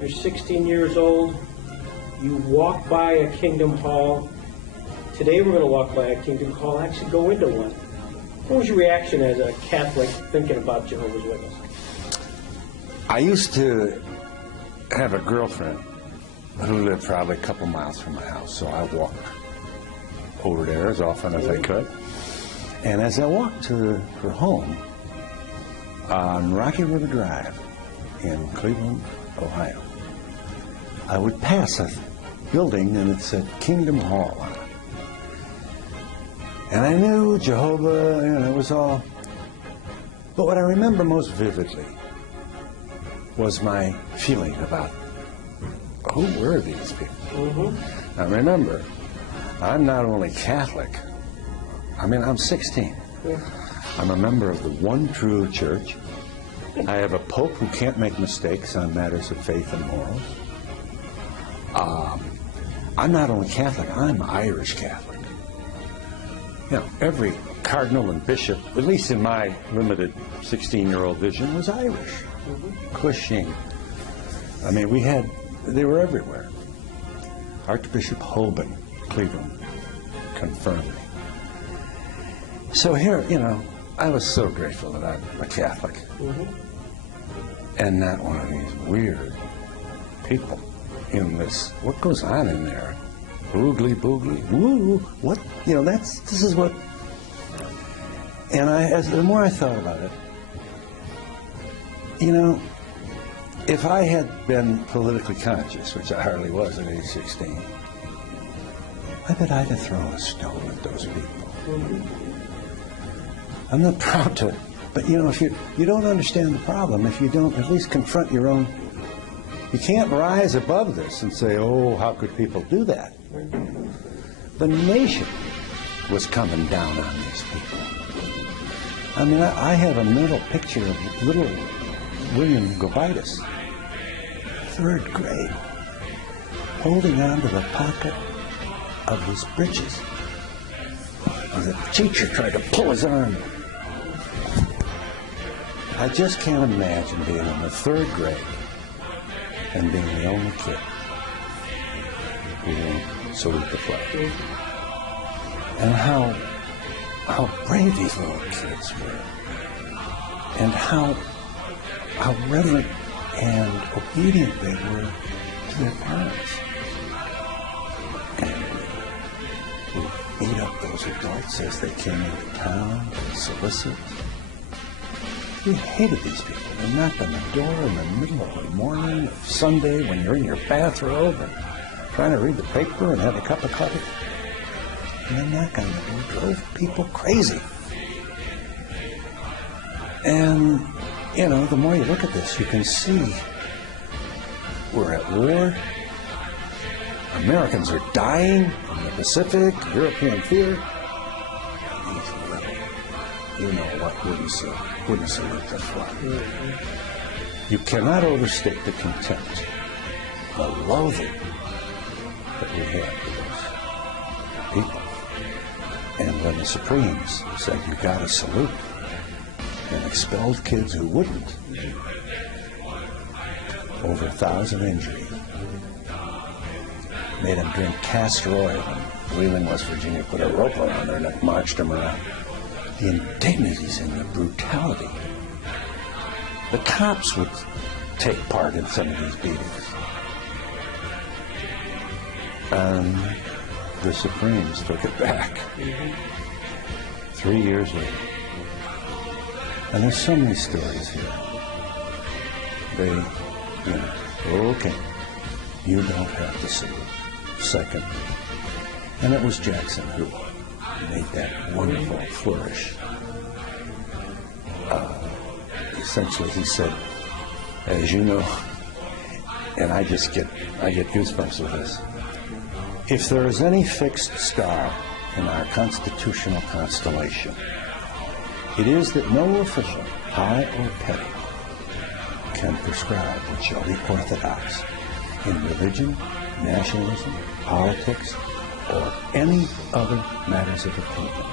You're 16 years old. You walk by a Kingdom Hall. Today we're going to walk by a Kingdom Hall, actually go into one. What was your reaction as a Catholic thinking about Jehovah's Witness? I used to have a girlfriend who lived probably a couple miles from my house, so I walked over there as often as I could. And as I walked to her home on Rocky River Drive in Cleveland, Ohio, I would pass a building and it said Kingdom Hall on it. And I knew Jehovah, it was all. But what I remember most vividly was my feeling about who were these people. Now remember, I'm not only Catholic, I'm 16. I'm a member of the one true church. I have a pope who can't make mistakes on matters of faith and morals. I'm not only Catholic, I'm Irish Catholic. Every cardinal and bishop, at least in my limited 16-year-old vision, was Irish. Cushing. They were everywhere. Archbishop Hoban, Cleveland, confirmed me. So here, I was so grateful that I'm a Catholic. And not one of these weird people in this, what goes on in there? Boogly, boogly, woo, what? This is what, and the more I thought about it, if I had been politically conscious, which I hardly was at age 16, I bet I'd have thrown a stone at those people. I'm not proud to, but if you don't understand the problem, if you don't at least confront your own, you can't rise above this and say, oh, how could people do that? The nation was coming down on these people. I have a mental picture of little William Gobitis, 3rd grade, holding on to the pocket of his breeches. And the teacher tried to pull his arm. I just can't imagine being in the 3rd grade and being the only kid who won't salute the flag. And how brave these little kids were. And how reverent and obedient they were to their parents. And we beat up those adults as they came into town to solicit. We hated these people. They knocked on the door in the middle of the morning of Sunday when you're in your bathrobe and trying to read the paper and have a cup of coffee. And the knock on the door drove people crazy. And, the more you look at this, you can see we're at war. Americans are dying in the Pacific, European fear. You know what wouldn't salute the flag. You cannot overstate the contempt, the loathing that we had for those people. And when the Supremes said you gotta salute and expelled kids who wouldn't, over 1,000 injuries, made them drink castor oil in Wheeling, West Virginia, put a rope around their neck, marched them around. The indignities and the brutality. The cops would take part in some of these beatings. And the Supremes took it back 3 years later. And there's so many stories here. Okay, you don't have to salute. Second, and it was Jackson who made that wonderful flourish. Essentially, he said, as you know, and I get goosebumps with this. If there is any fixed star in our constitutional constellation, it is that no official, high or petty, can prescribe what shall be orthodox in religion, nationalism, politics, or any other matters of opinion,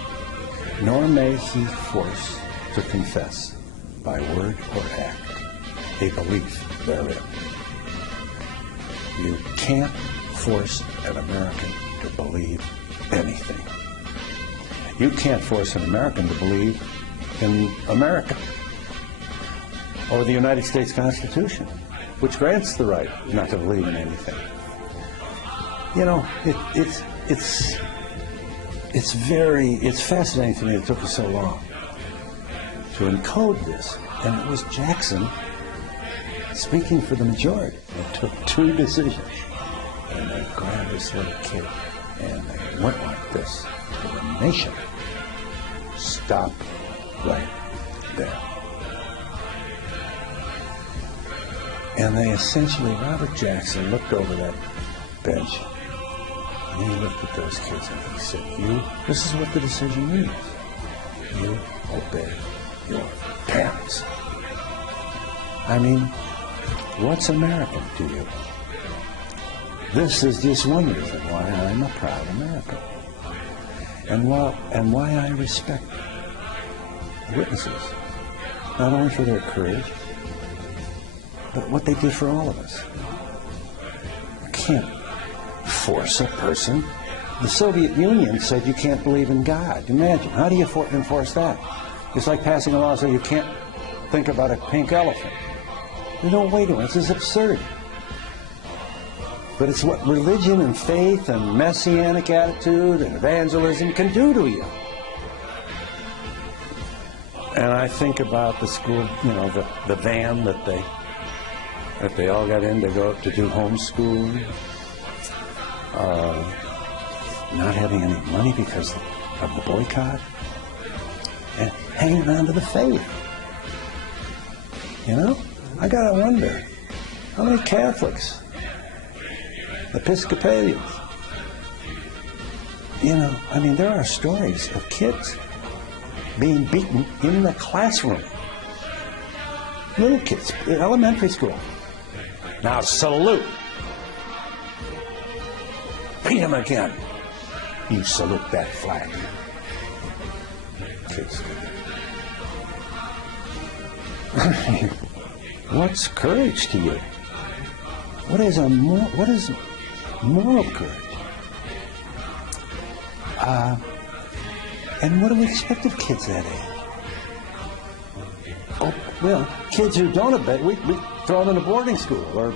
nor may he force to confess by word or act a belief therein. You can't force an American to believe anything. You can't force an American to believe in America or the United States Constitution, which grants the right not to believe in anything. You know, it's fascinating to me it took us so long to encode this. And it was Jackson speaking for the majority. It took two decisions. And they grabbed this little kid and they went like this. The nation stopped right there. And they essentially, Robert Jackson looked over that bench and he looked at those kids and he said, this is what the decision means. You obey your parents. I mean, what's American to you? This is just one reason why I'm a proud American. And why I respect witnesses, not only for their courage, but what they did for all of us. You can't force a person. The Soviet Union said you can't believe in God. Imagine, how do you enforce that? It's like passing a law saying you can't think about a pink elephant. There's no way to it. This is absurd. But it's what religion and faith and messianic attitude and evangelism can do to you. And I think about the school, the van that they all got in to go up to do homeschooling, not having any money because of the boycott, and hanging on to the faith. I gotta wonder, how many Catholics, Episcopalians, there are stories of kids being beaten in the classroom. Little kids, in elementary school. Now salute. Beat them again. You salute that flag. Kids. What's courage to you? What is moral courage? And what do we expect of kids that age? Oh, well, kids who don't obey, we throw them in a boarding school or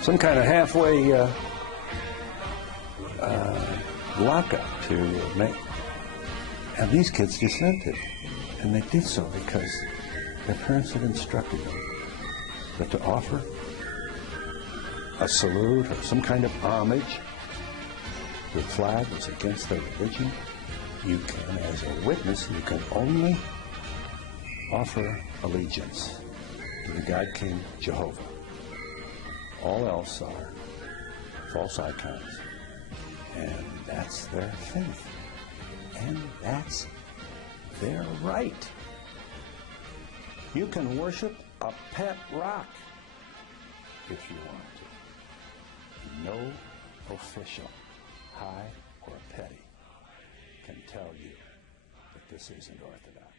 some kind of halfway lockup to make. And these kids dissented, and they did so because their parents had instructed them that to offer a salute or some kind of homage to a flag was against their religion. You can, as a witness, you can only offer allegiance to the God King Jehovah. All else are false icons. And that's their faith. And that's their right. You can worship a pet rock if you want to. No official, high or petty, can tell you that this isn't orthodox.